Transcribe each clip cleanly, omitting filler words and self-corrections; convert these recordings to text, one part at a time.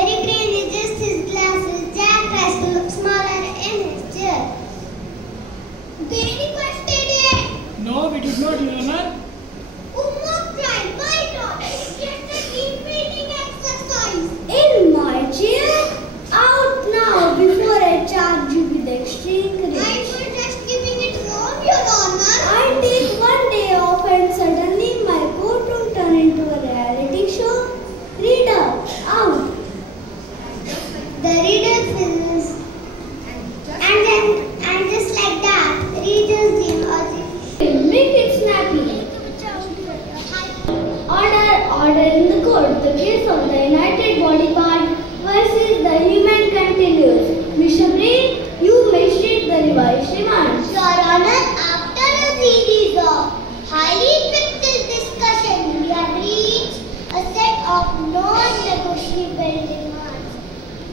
Very green adjusts his glasses. Jack tries to look smaller in his chair. They requested it. No, we did not, Your Honor. Homework time, why not? It's just an reading exercise. In my chair? Out now before I charge you with extreme I credit. was just giving it home, Your Honor. I take one day off and suddenly my courtroom turn into a reality show. Reader, out. The reader fills, and just like that, readers dream Make it snappy. Order in the court. The case of the United Body Part versus the Human continues. Mr. Breen, you may state the revised remand. Your Honor, after a series of highly critical discussion, we have reached a set of non-negotiable demands.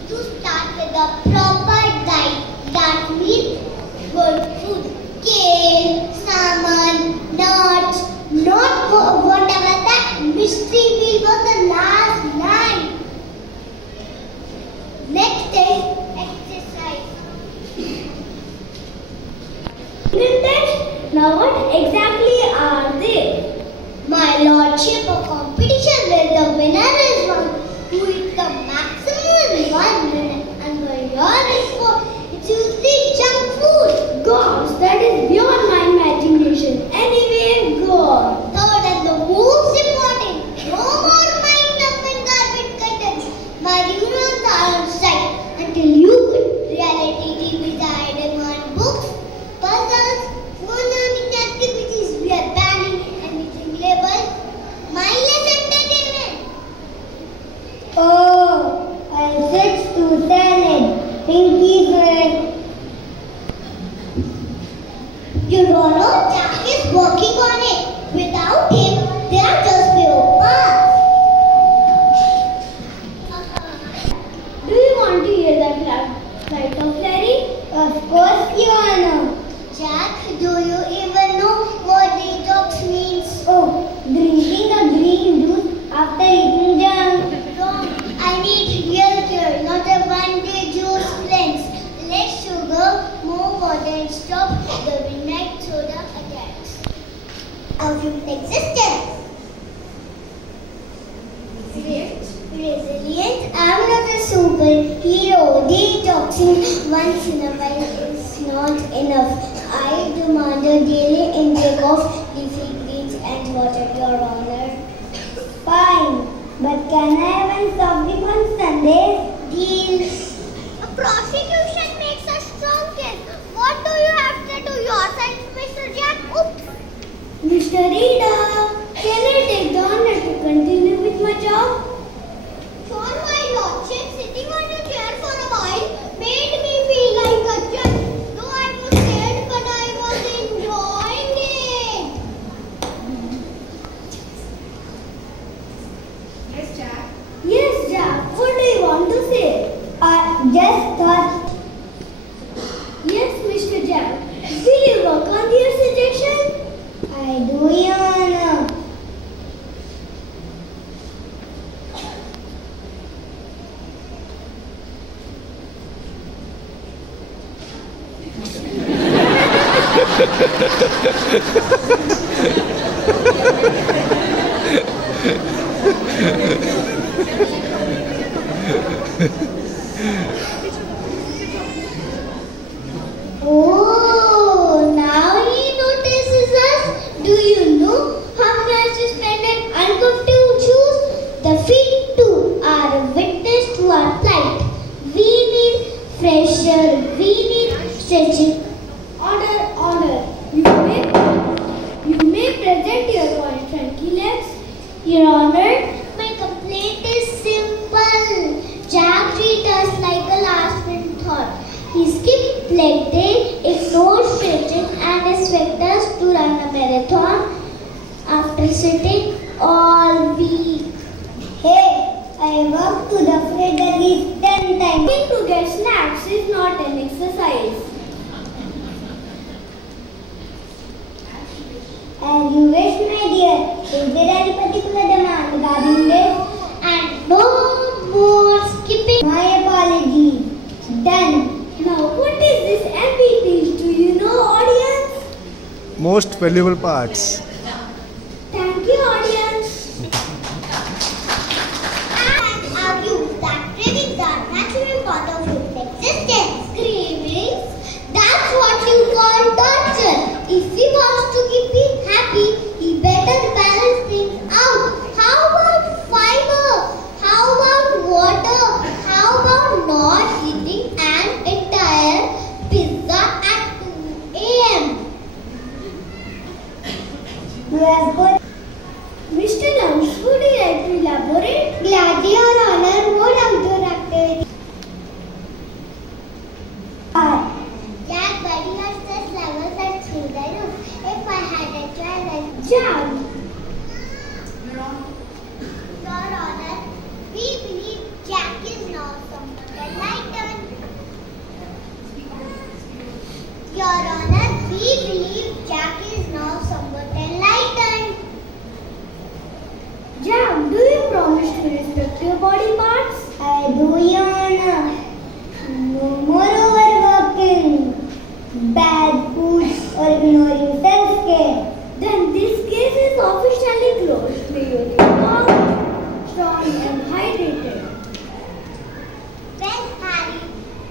To start with a proper diet, that means good food, kale, salmon, nuts, not whatever that mystery meal was the last line. Next is exercise. Now what exactly are they? My lordship, a competition where the winner is one who eats the maximum in 1 minute, and by your report, it's usually junk food. Gosh, that is beyond my imagination. Anyway, go on. Third and the most important, no more mind-numbing garbage content. My neurons are on strike until you quit. Reality TV died on books, puzzles, phone learning activities. We are banning anything labeled mindless entertainment. Oh, I switched to salad. Pinky bread. Your Honor, Jack is working on it. Without him, they are just paper. Do you want to hear that flight of Larry? Of course, Your Honor. Jack, do you even know what detox means? Oh, drinking a green juice after eating junk. Wrong. I need real cure, not a one-day juice cleanse. Less sugar, more water, and stop the midnight soda attacks. Of human existence. Resilient. I'm not a superhero. Detoxing once in a while is not enough. I demand a daily intake of leafy greens and water, Your Honor. Fine. But can I have one soft drink on Sundays? Deal. A prosecution makes us strong case. What do you have to do yourself, Mr. Jack? Oops. Mr. Reader, can I take the honor to continue with my job? Sure, my lordship, sitting on your chair for a while made me feel like a judge. Though I was scared, but I was enjoying it. Yes, Jack. What do you want to say? I just thought. Yes, Mr. Jack. Will you work on your suggestion? I do, Your Honor. Oh, now he notices us. Do you know how much we spend on uncomfortable shoes? The feet too are a witness to our plight. We need fresh air. We need stretching. Order. You may present your point, Frankie Legs. Your Honor. My complaint is simple. Jack treats us like a last minute thought. He skipped leg day, ignored stretching, and expects us to run a marathon after sitting all week. Hey, I walked to the fridge at least 10 times. Going to get snacks is not an exercise. As you wish, my dear. Is there any particular demand regarding this? And no more skip valuable parts. Thank you, audience. And argues that cravings are natural part of human existence. Cravings? That's what you call torture. If he wants to keep me happy, he better balance things out. How about fiber? How about water? How about not eating an entire pizza at 2 a.m.? You have got Mr. Lungs, would you like to elaborate? Gladly, Your Honor, more outdoor activity. Jack, buddy, your stress levels are through the roof. If I had a child, Jam. Your Honor, we believe Jack is now somewhat enlightened. Your Honor, we believe Jack is now somewhat enlightened. Jam, do you promise to respect your body parts? I do, Your Honor. No more overworking, bad food, or ignoring self-care. Then this case is officially closed. May you live long, strong and hydrated. Well, Harry,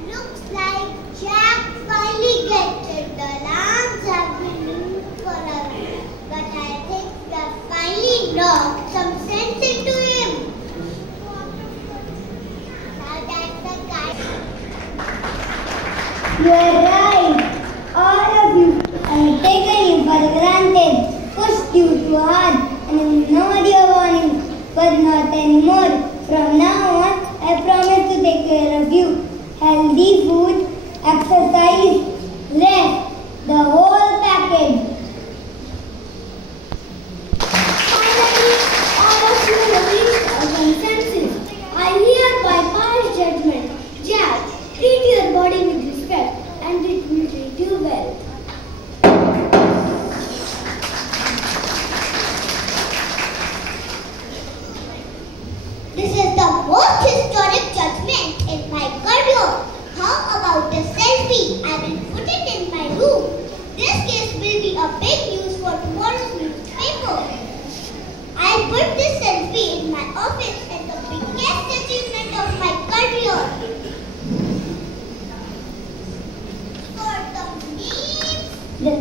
looks like Jack finally gets it. The alarms have been ringing for a while, but I think we have finally knocked some sense into him. Now that's the guy. You are right. All of you, I have taken you for granted, pushed you too hard, and ignored your warning. But not anymore. From now on, I promise to take care of you. Healthy food, exercise, rest, the whole package. Finally, all of you have reached a consensus. I hereby pass judgment. Jack, treat your body with respect and it will treat you well. This is the most historic judgment in my career. How about a selfie? I will put it in my room. This case will be a big news for tomorrow's newspaper. I'll put this selfie in my office as the biggest achievement of my career. For the memes. The